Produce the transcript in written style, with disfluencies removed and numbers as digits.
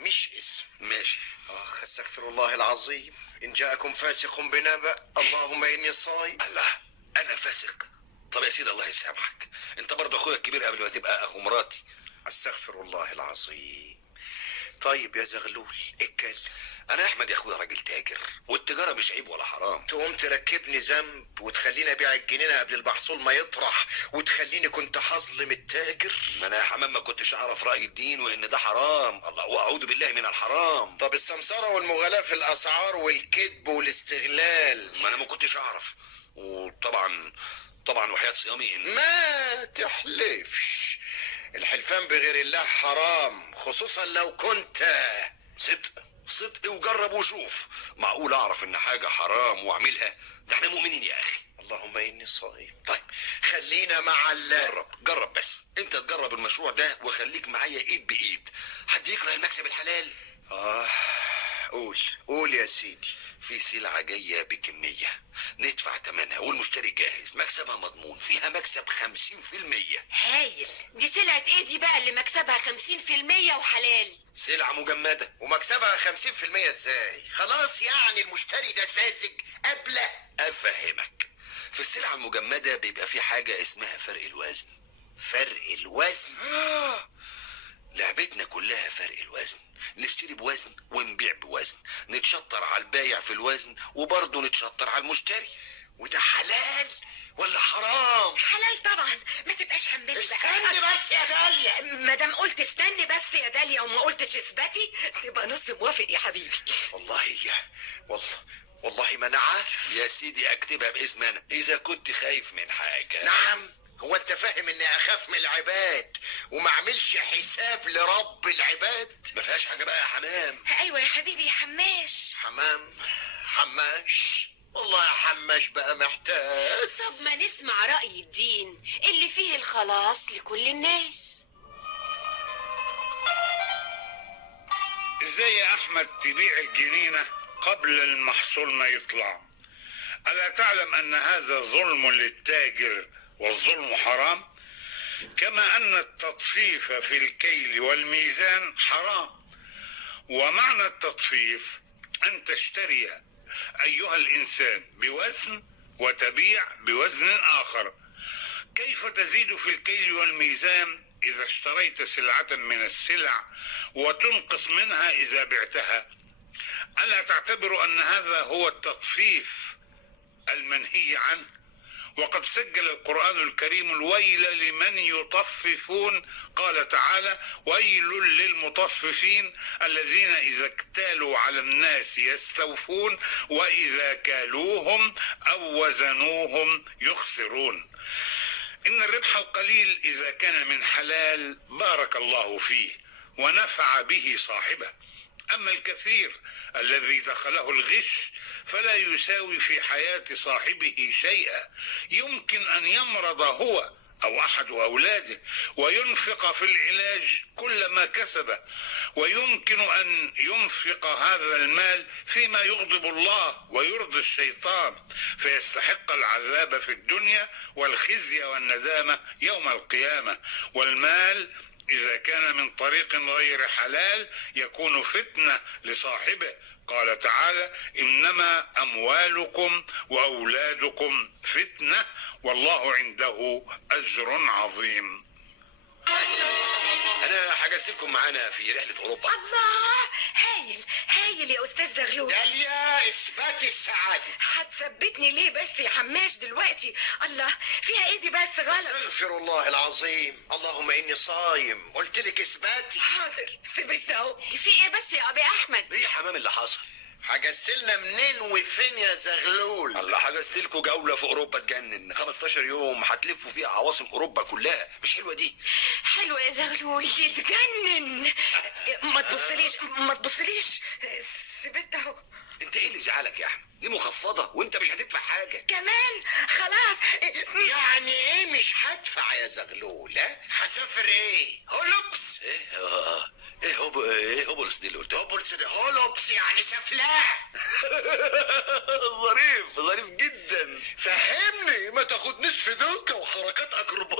مش اسم. ماشي. اخ استغفر الله العظيم. ان جاءكم فاسق بنبأ اللهم اني صايم. الله، انا فاسق؟ طب يا سيدي الله يسامحك، انت برضه اخويا الكبير قبل ما تبقى اخو مراتي. استغفر الله العظيم. طيب يا زغلول اتكلم. انا يا احمد يا اخويا راجل تاجر، والتجاره مش عيب ولا حرام. تقوم تركبني ذنب وتخليني ابيع الجنينه قبل المحصول ما يطرح وتخليني كنت هظلم التاجر؟ ما انا يا حمام ما كنتش اعرف راي الدين وان ده حرام، الله واعوذ بالله من الحرام. طب السمسره والمغالاه في الاسعار والكذب والاستغلال؟ ما انا ما كنتش اعرف، وطبعا وحياة صيامي ان ما تحلفش. الحلفان بغير الله حرام، خصوصا لو كنت صدق وجرب وشوف. معقول اعرف ان حاجه حرام واعملها؟ ده احنا مؤمنين يا اخي. اللهم اني صايم. طيب خلينا مع جرب بس، انت تجرب المشروع ده وخليك معايا ايد بايد. حد يكره المكسب الحلال؟ قول يا سيدي. في سلعة جاية بكمية ندفع تمنها والمشتري جاهز، مكسبها مضمون، فيها مكسب 50%. هايل. دي سلعة ايه دي بقى اللي مكسبها 50% وحلال؟ سلعة مجمدة. ومكسبها 50% ازاي؟ خلاص يعني المشتري ده ساذج قبله. افهمك، في السلعة المجمدة بيبقى في حاجة اسمها فرق الوزن. فرق الوزن؟ لعبتنا كلها فرق الوزن، نشتري بوزن ونبيع بوزن، نتشطر على البايع في الوزن وبرضه نتشطر على المشتري. وده حلال ولا حرام؟ حلال طبعا، ما تبقاش حمالي بقى. استني بس يا داليا. ما دام قلت استني بس يا داليا وما قلتش اثبتي تبقى نص موافق يا حبيبي. والله ما انا عارف يا سيدي اكتبها باسم انا اذا كنت خايف من حاجة. نعم. هو انت فاهم اني اخاف من العباد وما اعملش حساب لرب العباد؟ ما فيهاش حاجة بقى يا حمام. ايوه يا حبيبي يا حماش. حماش. والله يا حماش بقى محتاس. طب ما نسمع رأي الدين اللي فيه الخلاص لكل الناس. ازاي يا احمد تبيع الجنينة قبل المحصول ما يطلع؟ ألا تعلم أن هذا ظلم للتاجر والظلم حرام؟ كما أن التطفيف في الكيل والميزان حرام. ومعنى التطفيف أن تشتري أيها الإنسان بوزن وتبيع بوزن آخر. كيف تزيد في الكيل والميزان إذا اشتريت سلعة من السلع وتنقص منها إذا بعتها؟ ألا تعتبر أن هذا هو التطفيف المنهي عنه؟ وقد سجل القرآن الكريم الويل لمن يطففون. قال تعالى: ويل للمطففين الذين إذا اكتالوا على الناس يستوفون وإذا كالوهم أو وزنوهم يخسرون. إن الربح القليل إذا كان من حلال بارك الله فيه ونفع به صاحبه، أما الكثير الذي دخله الغش فلا يساوي في حياة صاحبه شيئا. يمكن أن يمرض هو أو أحد أولاده وينفق في العلاج كل ما كسبه، ويمكن أن ينفق هذا المال فيما يغضب الله ويرضي الشيطان فيستحق العذاب في الدنيا والخزي والندامة يوم القيامة. والمال إذا كان من طريق غير حلال يكون فتنة لصاحبه. قال تعالى: إنما أموالكم وأولادكم فتنة والله عنده أجر عظيم. أنا هجسلكم معانا في رحلة أوروبا. الله، هايل يا أستاذ زغلول. داليا اثباتي السعادة. هتثبتني ليه بس يا حماش دلوقتي؟ الله، فيها ايه دي بس غلط؟ استغفر الله العظيم. اللهم اني صايم. قلت لك اثباتي. حاضر، ثبت اهو. في ايه بس يا ابي احمد؟ ايه يا حمام اللي حصل؟ حجزتلنا منين وفين يا زغلول؟ الله، حجزتلكوا جولة في أوروبا تجنن. 15 يوم هتلفوا فيها عواصم أوروبا كلها. مش حلوة دي؟ حلوة يا زغلول، دي تجنن. ما تبصليش. ثبت اهو. انت ايه اللي زعلك يا احمد؟ دي مخفضة وانت مش هتدفع حاجة كمان. خلاص. يعني ايه مش هدفع يا زغلول؟ هسافر ايه؟ هولوبس؟ ايه هوبلس دي اللي قلتها؟ هوبلس دي هولوبس يعني سفلاح. ظريف جدا. فهمني، ما تاخدنيش في دوكة وحركات اكروبات.